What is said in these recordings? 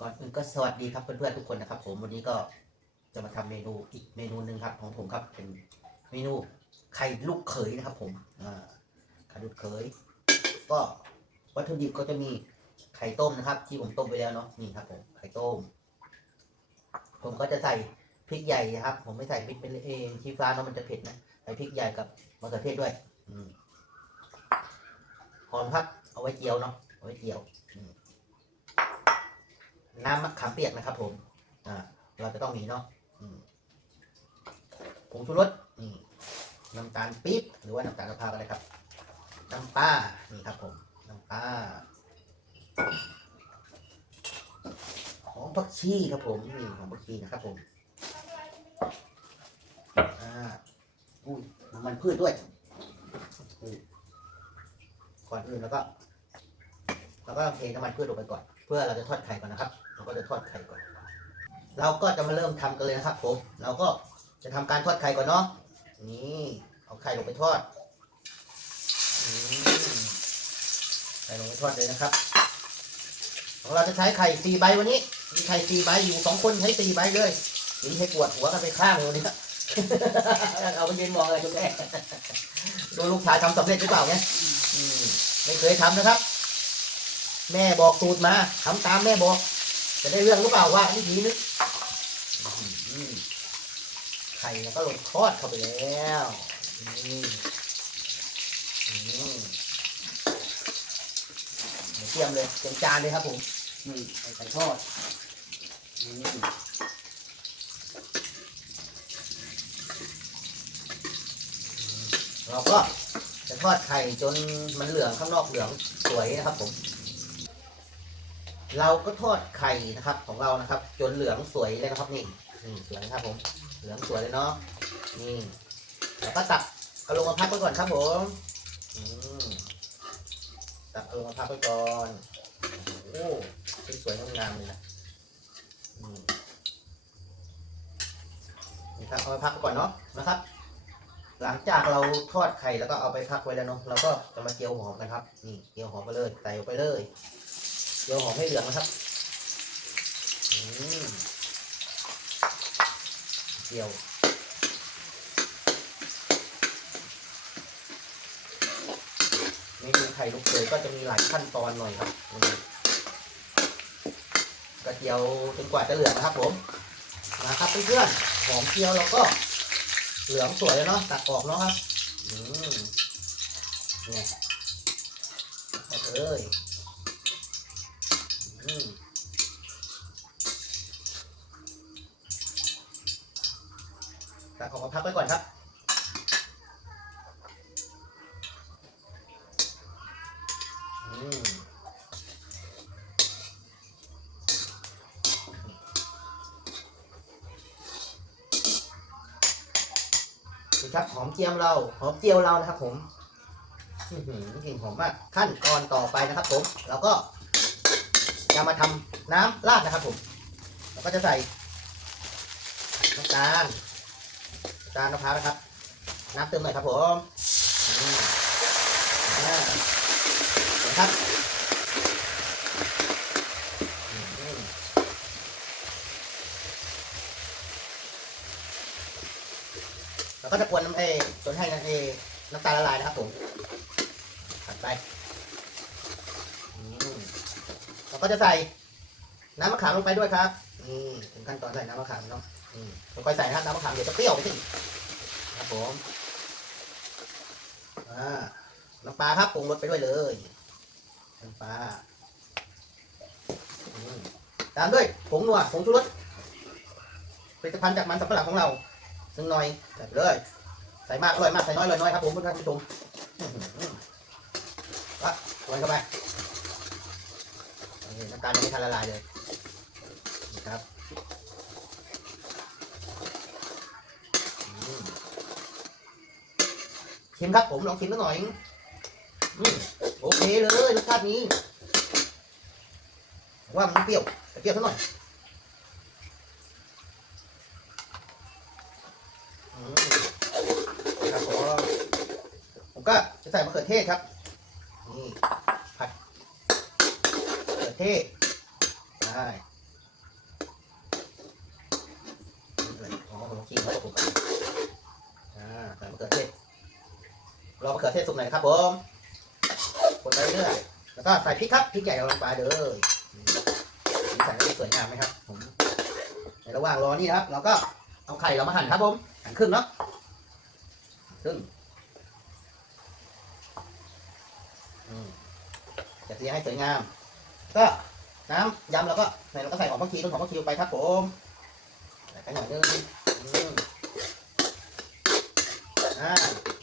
ก่อนอื่นก็สวัสดีครับเพื่อนๆทุกคนนะครับ ผมวันนี้ก็จะมาทำเมนูอีกเมนูหนึ่งครับ ของผมครับเป็นเมนูไข่ลูกเขยนะครับ ผมไข่ลูกเขย ก็วัตถุดิบก็จะมีไข่ต้มนะครับ ที่ผมต้มไปแล้วเนาะนี่ครับผมไข่ต้ม ผมก็จะใส่พริกใหญ่ครับ ผมไม่ใส่พริกเป็นเองที่ฟ้าเนาะมันจะเผ็ดนะใส่พริกใหญ่กับมะเขือเทศด้วยอืหอมครับเอาไว้เจียวเนาะเอาไว้เจียวอื น้ำมะขามเปียกนะครับผมอ่าเราจะต้องมีเนาะผงชูรสน้ำตาลปี๊บหรือว่าน้ำตาลมะพร้าวก็ได้ครับ น้ำปลานี่ครับผม น้ำปลาหอมผักชีครับผมนี่หอมผักชีนะครับผมอ่าอุ้ยน้ำมันพืชด้วยอุ้ยก่อนอื่นแล้วก็เราก็เทน้ำมันพืชลงไปก่อน เพื่อเราจะทอดไข่ก่อนนะครับ เราก็จะทอดไข่ก่อน เราก็จะมาเริ่มทำกันเลยนะครับผมเราก็จะทำการทอดไข่ก่อนเนาะนี่เอาไข่ลงไปทอดอไข่ลงไปทอดเลยนะครับของเราจะใช้ไข่สี่ใบวันนี้มีไข่สี่ใบอยู่สองคนใช้สี่ใบเลยนี่ให้ปวดหัวกันไปข้างเลยวันนี้เอาไปยืนมองอะไรคุณแม่ดูลูกชายทำสำเร็จหรือเปล่าเนี่ยไม่เคยทำนะครับ แม่บอกสูตรมาทำตามแม่บอก จะได้เรื่องหรือเปล่าว่าวิธีนึกอืมไข่แล้วก็ลงทอดเข้าไปแล้วนี่อืมเดี๋ยวเตรียมเลยเตรียมจานเลยครับผมนี่ใส่ไข่ทอดนี่เราก็จะทอดไข่จนมันเหลืองข้างนอกเหลืองสวยนะครับผม เราก็ทอดไข่นะครับของเรานะครับ จนเหลืองสวยเลยนะครับนี่นี่สวยนะครับผม เหลืองสวยเลยเนาะนี่แล้วก็ตักเอาลงมาพักไว้ก่อนครับผมตักเอาลงมาพักไว้ก่อนโอ้สวยงามเลยนะนี่ครับเอาไปพักไว้ก่อนเนาะนะครับ หลังจากเราทอดไข่แล้วก็เอาไปพักไว้แล้วเนาะเราก็จะมาเจียวหอมกันครับนี่เจียวหอมไปเลยใส่ไปเลย เจียวหอมให้เหลืองนะครับเจียวเมนูไข่ลูกเขยก็จะมีหลายขั้นตอนหน่อยครับกระเจียวจนกว่าจะเหลืองนะครับผมนะครับเพื่อนๆหอมเจียวเราก็เหลืองสวยแล้วเนาะตัดออกเนาะครับอืมเนี่ยเอาไปเลย ตัดออกมาพักไว้ก่อนครับ นี่ครับหอมเจียมเราหอมเจียวเรานะครับผมอื้อหือกลิ่นหอมมากขั้นตอนต่อไปนะครับผม เราก็ จะมาทำน้ำราดนะครับผมเราก็จะใส่น้ำตาลน้ำตาลมะพร้าวนะครับ น้ำเติมหน่อยครับผมอืมอ่าเดี๋ยวครับเราก็จะกวนน้ำเอจนให้น้ำเอน้ำตาลละลายนะครับผมถัดไปอืมเรา ก็จะใส่น้ำมะขามลงไปด้วยครับนี่ถึงขั้นตอนใส่น้ำมะขามเนาะอืมค่อยใส่นะครับน้ำมะขามเดี๋ยวจะเปรี้ยวไปสิครับผมอ่าน้ำปลาครับปรุงรสไปด้วยเลยน้ำปลาตามด้วยผงนัวผงชูรสผลิตภัณฑ์จากมันสำปะหลังของเราหนึ่งหน่อยใส่ไปเลยใส่มากอร่อยมากใส่น้อยอร่อยน้อยครับผมเพื่อนๆผู้ชมวัดโรยเข้าไป นี่น้ำตาลยังไม่ทันละลายเลยนี่ครับชิมครับผมลองชิมสักหน่อยอโอเคเลยรสชาตินี้ ว่ามันเปรี้ยวแต่เปรี้ยวสักหน่อยครับผมผมก็จะใส่มะเขือเทศครับนี่ เทศได้อ๋อขนมจีนครับผมอ่าใส่มะเขือเทศรอมะเขือเทศสุกหน่อยครับผมกดไปเรื่อยแล้วก็ใส่พริกครับพริกใหญ่ลงไปเลยใส่แล้วสวยงามไหมครับผมในระหว่างรอนี่นะครับ เราก็เอาไข่เรามาหั่นครับผมหั่นครึ่งเนาะครึ่งจะเสียให้สวยงาม ก็น้ำยำเราก็ใส่เราก็ใส่หอมผักชีต้นหอมผักชีลงไปครับผมใส่ไปหน่อยนึงอ่า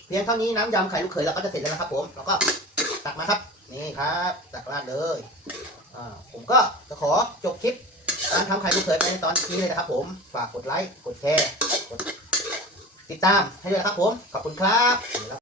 เพียงเท่านี้น้ำยำไข่ลูกเขยเราก็จะเสร็จแล้วนะครับ ผมเราก็ตักมาครับนี่ครับตักราดเลยอ่าผมก็จะขอจบคลิปการทำไข่ลูกเขยไปในตอนนี้เลยนะครับ ผมฝากกดไลค์กดแชร์กดติดตามให้ด้วยนะครับผมขอบคุณครับ